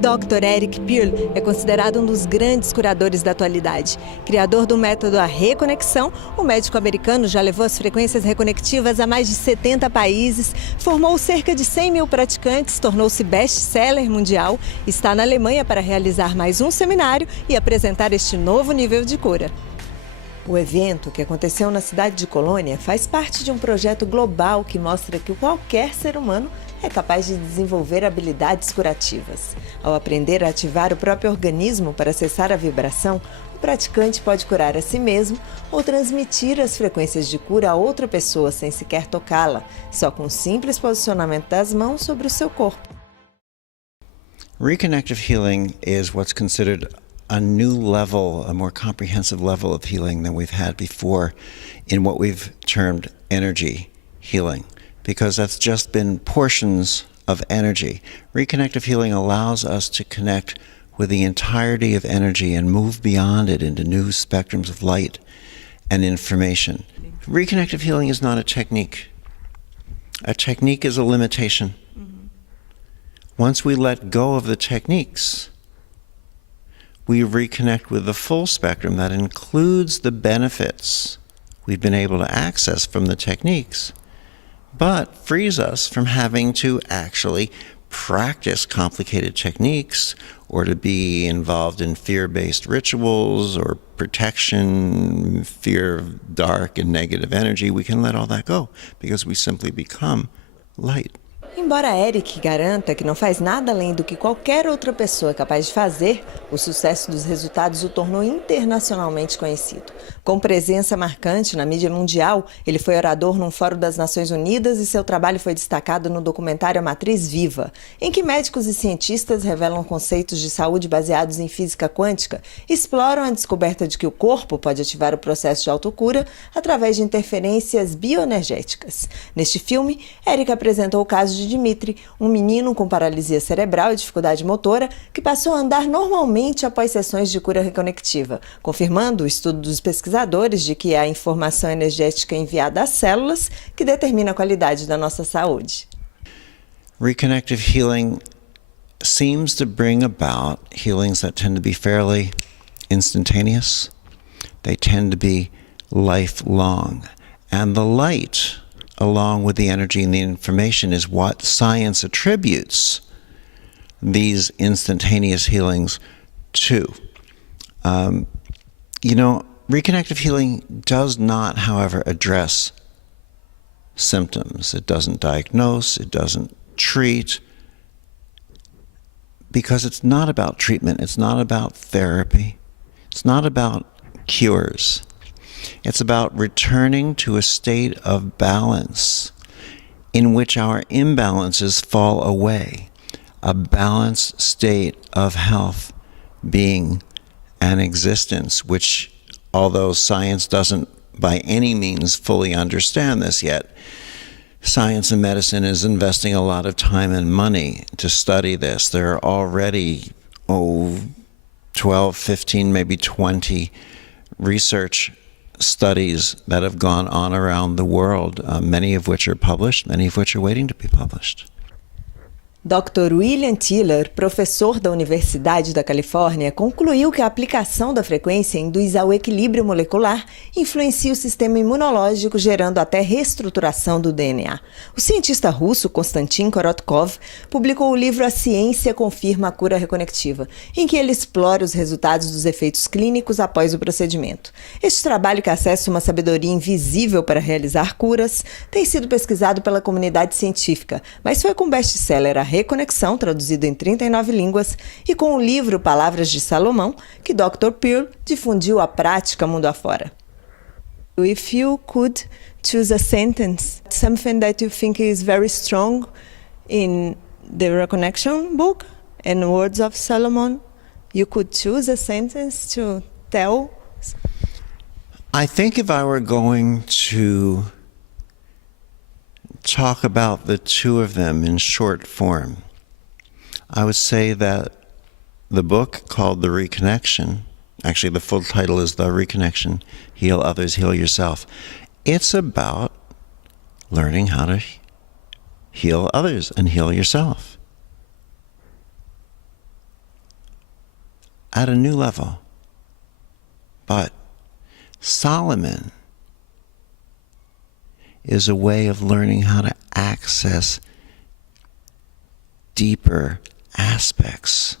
Dr. Eric Pearl é considerado um dos grandes curadores da atualidade. Criador do método a Reconexão, o médico americano já levou as frequências reconectivas a mais de 70 países, formou cerca de 100 mil praticantes, tornou-se best-seller mundial, está na Alemanha para realizar mais um seminário e apresentar este novo nível de cura. O evento, que aconteceu na cidade de Colônia, faz parte de um projeto global que mostra que qualquer ser humano é capaz de desenvolver habilidades curativas. Ao aprender a ativar o próprio organismo para acessar a vibração, o praticante pode curar a si mesmo ou transmitir as frequências de cura a outra pessoa sem sequer tocá-la, só com um simples posicionamento das mãos sobre o seu corpo. Reconnective healing is what's considered a new level, a more comprehensive level of healing than we've had before in what we've termed energy healing, because that's just been portions of energy. Reconnective healing allows us to connect with the entirety of energy and move beyond it into new spectrums of light and information. Reconnective healing is not a technique. A technique is a limitation. Once we let go of the techniques, we reconnect with the full spectrum that includes the benefits we've been able to access from the techniques, but frees us from having to actually practice complicated techniques or to be involved in fear-based rituals or protection, fear of dark and negative energy. We can let all that go because we simply become light. Embora Eric garanta que não faz nada além do que qualquer outra pessoa é capaz de fazer, o sucesso dos resultados o tornou internacionalmente conhecido. Com presença marcante na mídia mundial, ele foi orador num Fórum das Nações Unidas e seu trabalho foi destacado no documentário A Matriz Viva, em que médicos e cientistas revelam conceitos de saúde baseados em física quântica e exploram a descoberta de que o corpo pode ativar o processo de autocura através de interferências bioenergéticas. Neste filme, Eric apresentou o caso de Dmitry, um menino com paralisia cerebral e dificuldade motora que passou a andar normalmente após sessões de cura reconectiva, confirmando o estudo dos pesquisadores de que é a informação energética enviada às células que determina a qualidade da nossa saúde. Reconnective healing seems to bring about healings that tend to be fairly instantaneous. They tend to be lifelong. And the light, along with the energy and the information, is what science attributes these instantaneous healings to. Reconnective healing does not, however, address symptoms. It doesn't diagnose, it doesn't treat, because it's not about treatment, it's not about therapy, it's not about cures. It's about returning to a state of balance in which our imbalances fall away, a balanced state of health, being, and existence, which, although science doesn't by any means fully understand this yet, science and medicine is investing a lot of time and money to study this. There are already 12, 15, maybe 20 research studies that have gone on around the world, many of which are published, many of which are waiting to be published. Dr. William Tiller, professor da Universidade da Califórnia, concluiu que a aplicação da frequência induz ao equilíbrio molecular e influencia o sistema imunológico, gerando até reestruturação do DNA. O cientista russo Konstantin Korotkov publicou o livro A Ciência Confirma a Cura Reconectiva, em que ele explora os resultados dos efeitos clínicos após o procedimento. Este trabalho, que acessa uma sabedoria invisível para realizar curas, tem sido pesquisado pela comunidade científica, mas foi com best-seller A Reconexão, traduzido em 39 línguas, e com o livro Palavras de Salomão, que Dr. Pearl difundiu a prática mundo afora. If you could choose a sentence, something that you think is very strong in the Reconnection book and Words of Solomon, you could choose a sentence to tell? I think if I were going to talk about the two of them in short form, I would say that the book called The Reconnection, actually the full title is The Reconnection, Heal Others, Heal Yourself. It's about learning how to heal others and heal yourself at a new level. But Solomon is a way of learning how to access deeper aspects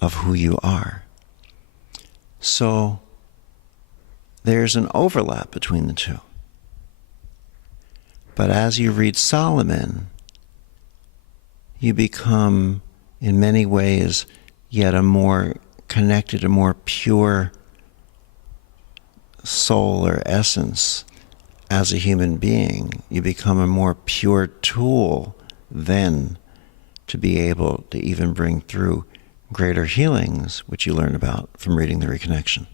of who you are. So there's an overlap between the two. But as you read Solomon, you become, in many ways, yet a more connected, a more pure soul or essence as a human being. You become a more pure tool then to be able to even bring through greater healings, which you learn about from reading the Reconnection.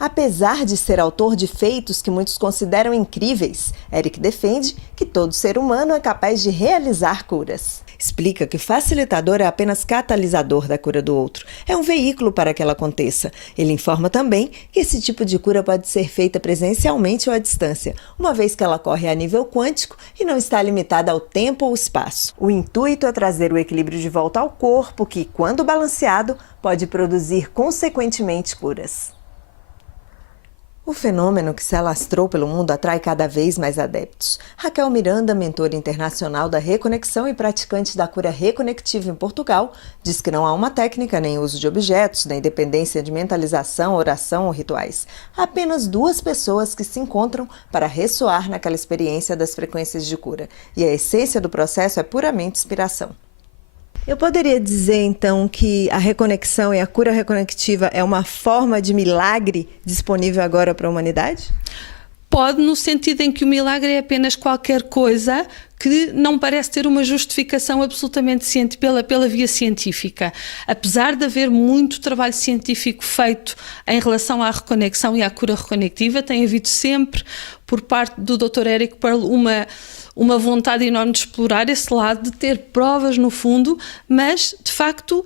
Apesar de ser autor de feitos que muitos consideram incríveis, Eric defende que todo ser humano é capaz de realizar curas. Explica que o facilitador é apenas catalisador da cura do outro, é um veículo para que ela aconteça. Ele informa também que esse tipo de cura pode ser feita presencialmente ou à distância, uma vez que ela ocorre a nível quântico e não está limitada ao tempo ou espaço. O intuito é trazer o equilíbrio de volta ao corpo, que, quando balanceado, pode produzir consequentemente curas. O fenômeno que se alastrou pelo mundo atrai cada vez mais adeptos. Raquel Miranda, mentora internacional da Reconexão e praticante da cura reconectiva em Portugal, diz que não há uma técnica nem uso de objetos, nem dependência de mentalização, oração ou rituais. Há apenas duas pessoas que se encontram para ressoar naquela experiência das frequências de cura. E a essência do processo é puramente inspiração. Eu poderia dizer, então, que a reconexão e a cura reconectiva é uma forma de milagre disponível agora para a humanidade? Pode, no sentido em que o milagre é apenas qualquer coisa que não parece ter uma justificação absolutamente pela via científica. Apesar de haver muito trabalho científico feito em relação à reconexão e à cura reconectiva, tem havido sempre, por parte do Dr. Eric Pearl, uma vontade enorme de explorar esse lado, de ter provas no fundo, mas, de facto,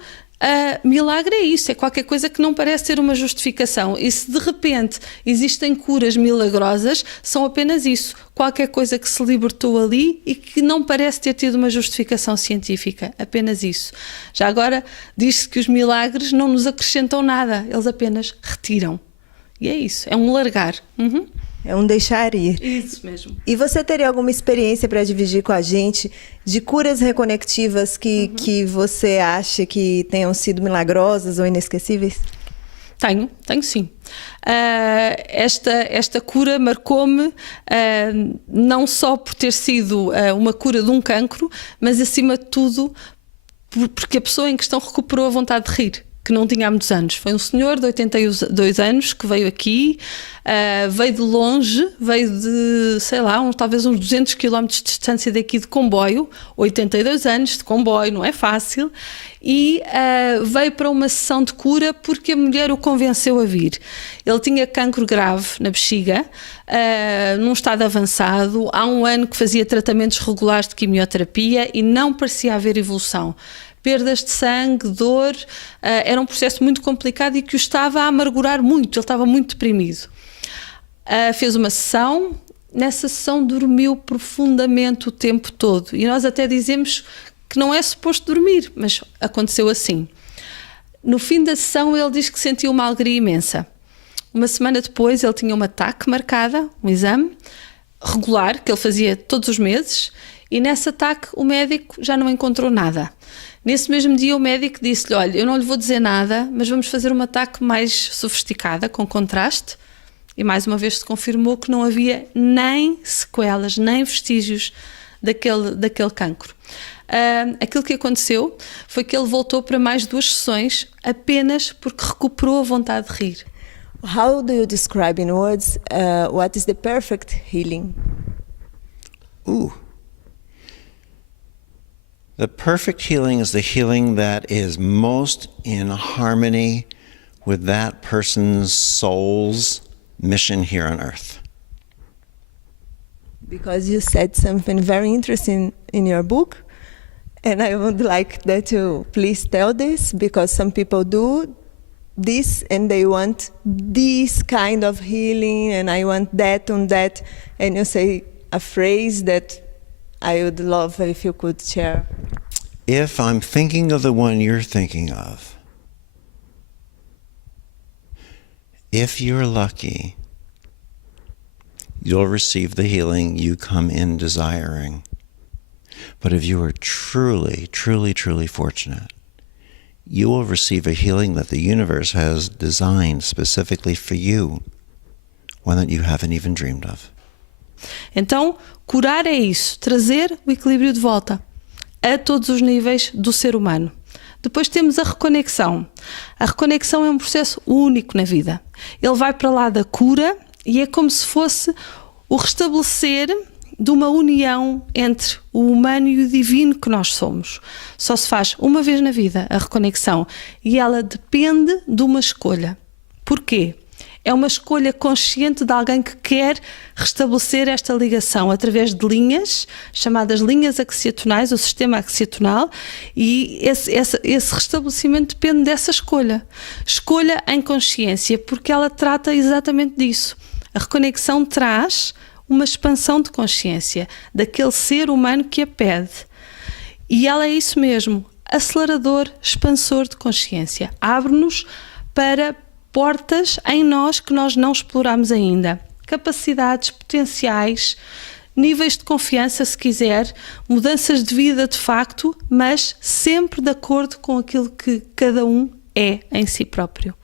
milagre é isso, é qualquer coisa que não parece ter uma justificação. E se de repente existem curas milagrosas, são apenas isso, qualquer coisa que se libertou ali e que não parece ter tido uma justificação científica, apenas isso. Já agora, diz-se que os milagres não nos acrescentam nada, eles apenas retiram. E é isso, é um largar. É um deixar ir. Isso mesmo. E você teria alguma experiência para dividir com a gente de curas reconectivas que você acha que tenham sido milagrosas ou inesquecíveis? Tenho sim. Esta cura marcou-me não só por ter sido uma cura de um cancro, mas acima de tudo porque a pessoa em questão recuperou a vontade de rir, que não tinha há muitos anos. Foi um senhor de 82 anos que veio aqui, veio de longe, veio de, talvez uns 200 km de distância daqui de comboio, 82 anos de comboio, não é fácil, e veio para uma sessão de cura porque a mulher o convenceu a vir. Ele tinha cancro grave na bexiga, num estado avançado, há um ano que fazia tratamentos regulares de quimioterapia e não parecia haver evolução. Perdas de sangue, dor, era um processo muito complicado e que o estava a amargurar muito, ele estava muito deprimido. Fez uma sessão, nessa sessão dormiu profundamente o tempo todo e nós até dizemos que não é suposto dormir, mas aconteceu assim. No fim da sessão ele diz que sentiu uma alegria imensa. Uma semana depois ele tinha uma TAC marcada, um exame regular que ele fazia todos os meses e nessa TAC o médico já não encontrou nada. Nesse mesmo dia o médico disse-lhe, olha, eu não lhe vou dizer nada, mas vamos fazer uma TAC mais sofisticada, com contraste, e mais uma vez se confirmou que não havia nem sequelas, nem vestígios daquele cancro. Aquilo que aconteceu foi que ele voltou para mais 2 sessões apenas porque recuperou a vontade de rir. How do you describe in words what is the perfect healing? The perfect healing is the healing that is most in harmony with that person's soul's mission here on earth. Because you said something very interesting in your book, and I would like that you please tell this, because some people do this and they want this kind of healing and I want that and that, and you say a phrase that I would love if you could share. If I'm thinking of the one you're thinking of, if you're lucky, you'll receive the healing you come in desiring. But if you are truly, truly, truly fortunate, you will receive a healing that the universe has designed specifically for you, one that you haven't even dreamed of. Então, curar é isso, trazer o equilíbrio de volta a todos os níveis do ser humano. Depois temos a reconexão. A reconexão é um processo único na vida. Ele vai para lá da cura e é como se fosse o restabelecer de uma união entre o humano e o divino que nós somos. Só se faz uma vez na vida a reconexão e ela depende de uma escolha. Porquê? É uma escolha consciente de alguém que quer restabelecer esta ligação através de linhas, chamadas linhas axiatonais, o sistema axiatonal, e esse restabelecimento depende dessa escolha. Escolha em consciência, porque ela trata exatamente disso. A reconexão traz uma expansão de consciência daquele ser humano que a pede. E ela é isso mesmo, acelerador, expansor de consciência. Abre-nos para portas em nós que nós não exploramos ainda. Capacidades, potenciais, níveis de confiança, se quiser, mudanças de vida de facto, mas sempre de acordo com aquilo que cada um é em si próprio.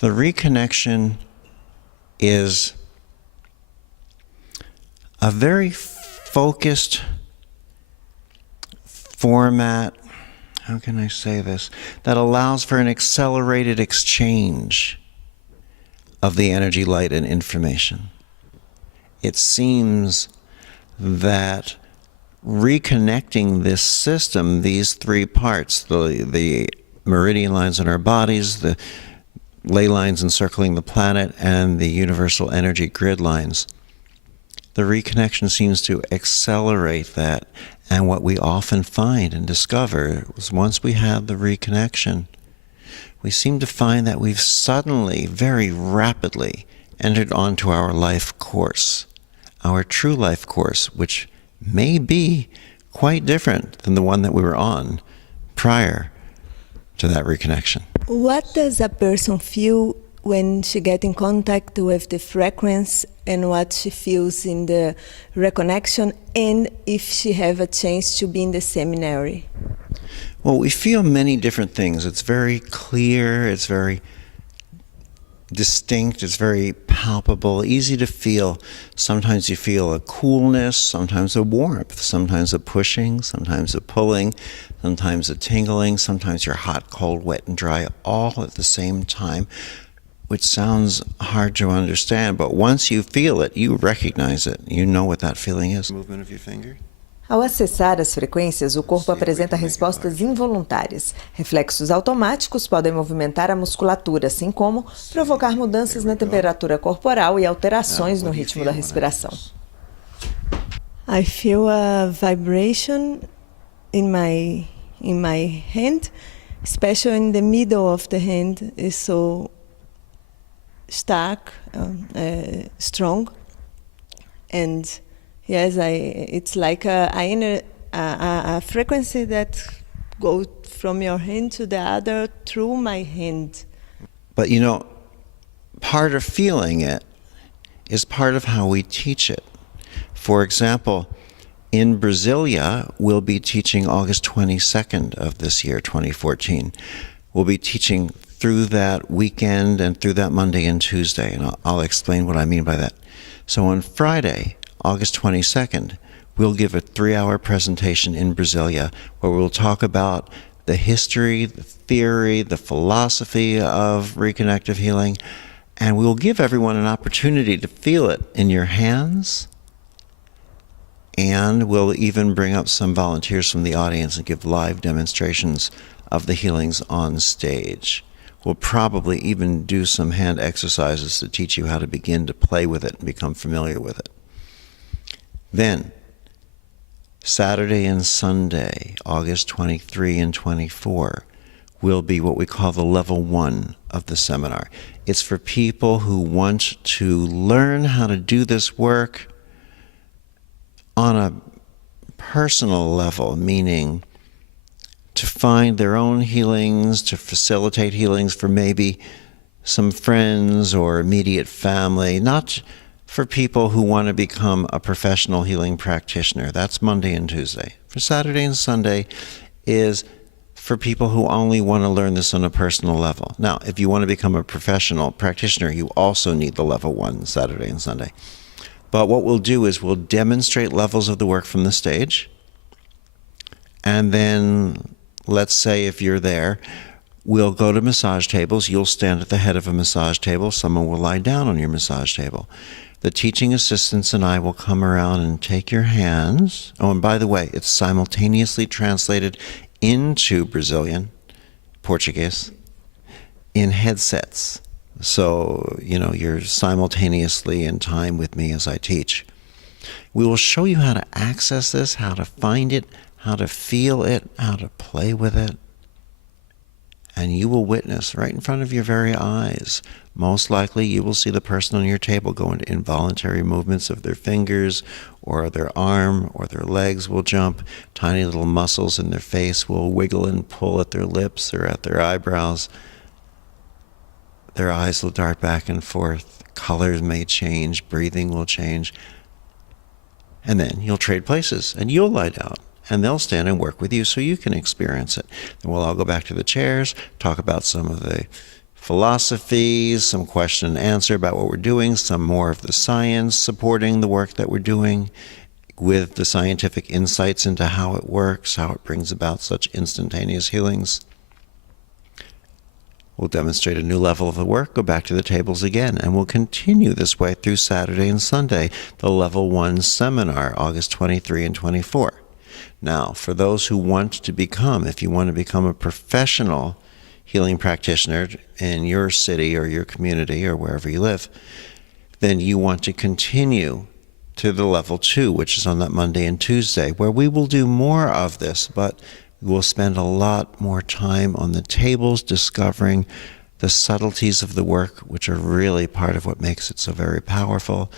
The reconnection is a very focused format, how can I say this, that allows for an accelerated exchange of the energy, light, and information. It seems that reconnecting this system, these three parts, the meridian lines in our bodies, the ley lines encircling the planet, and the universal energy grid lines, the reconnection seems to accelerate that. And what we often find and discover is once we have the reconnection, we seem to find that we've suddenly, very rapidly, entered onto our life course, our true life course, which may be quite different than the one that we were on prior to that reconnection. What does a person feel when she gets in contact with the frequency, and what she feels in the reconnection, and if she have a chance to be in the seminary? Well, we feel many different things. It's very clear, it's very distinct, it's very palpable, easy to feel. Sometimes you feel a coolness, sometimes a warmth, sometimes a pushing, sometimes a pulling, sometimes a tingling, sometimes you're hot, cold, wet, and dry all at the same time, which sounds hard to understand, but once you feel it, you recognize it. You know what that feeling is. Movement of your finger. Ao acessar as frequências, o corpo apresenta respostas involuntárias. Reflexos automáticos podem movimentar a musculatura, assim como provocar mudanças na temperatura corporal e alterações no ritmo da respiração. I feel a vibration in my hand, especially in the middle of the hand is so stark, strong, and yes, it's like a frequency that goes from your hand to the other through my hand. But you know, part of feeling it is part of how we teach it. For example, in Brasilia, we'll be teaching August 22nd of this year, 2014. We'll be teaching through that weekend and through that Monday and Tuesday, and I'll explain what I mean by that. So on Friday, August 22nd, we'll give a 3-hour presentation in Brasilia where we'll talk about the history, the theory, the philosophy of reconnective healing, and we'll give everyone an opportunity to feel it in your hands, and we'll even bring up some volunteers from the audience and give live demonstrations of the healings on stage. We'll probably even do some hand exercises to teach you how to begin to play with it and become familiar with it. Then, Saturday and Sunday, August 23 and 24, will be what we call the level 1 of the seminar. It's for people who want to learn how to do this work on a personal level, meaning to find their own healings, to facilitate healings for maybe some friends or immediate family, not for people who want to become a professional healing practitioner. That's Monday and Tuesday. For Saturday and Sunday is for people who only want to learn this on a personal level. Now, if you want to become a professional practitioner, you also need the level 1 Saturday and Sunday. But what we'll do is we'll demonstrate levels of the work from the stage, and then let's say if you're there, we'll go to massage tables. You'll stand at the head of a massage table. Someone will lie down on your massage table. The teaching assistants and I will come around and take your hands. Oh, and by the way, it's simultaneously translated into Brazilian, Portuguese, in headsets. So, you're simultaneously in time with me as I teach. We will show you how to access this, how to find it, how to feel it, how to play with it. And you will witness right in front of your very eyes. Most likely you will see the person on your table go into involuntary movements of their fingers or their arm or their legs will jump. Tiny little muscles in their face will wiggle and pull at their lips or at their eyebrows. Their eyes will dart back and forth. Colors may change. Breathing will change. And then you'll trade places and you'll lie down. And they'll stand and work with you so you can experience it. Then we'll all go back to the chairs, talk about some of the philosophies, some question and answer about what we're doing, some more of the science supporting the work that we're doing with the scientific insights into how it works, how it brings about such instantaneous healings. We'll demonstrate a new level of the work, go back to the tables again, and we'll continue this way through Saturday and Sunday, the Level 1 seminar, August 23 and 24. Now, for those who want to become, if you want to become a professional healing practitioner in your city or your community or wherever you live, then you want to continue to the Level 2, which is on that Monday and Tuesday, where we will do more of this, but we'll spend a lot more time on the tables discovering the subtleties of the work, which are really part of what makes it so very powerful.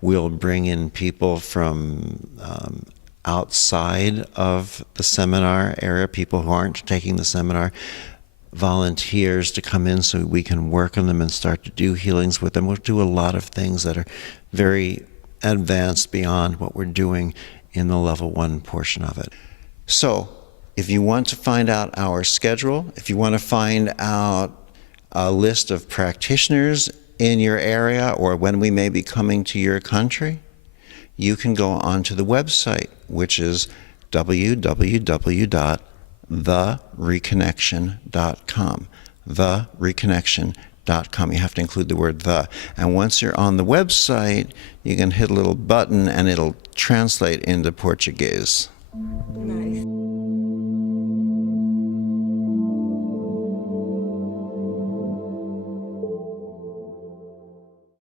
We'll bring in people from outside of the seminar area, people who aren't taking the seminar, volunteers to come in so we can work on them and start to do healings with them. We'll do a lot of things that are very advanced beyond what we're doing in the Level 1 portion of it. So, if you want to find out our schedule, if you want to find out a list of practitioners in your area or when we may be coming to your country, you can go onto the website, which is www.thereconnection.com. Thereconnection.com. You have to include the word the. And once you're on the website, you can hit a little button and it'll translate into Portuguese. Nice.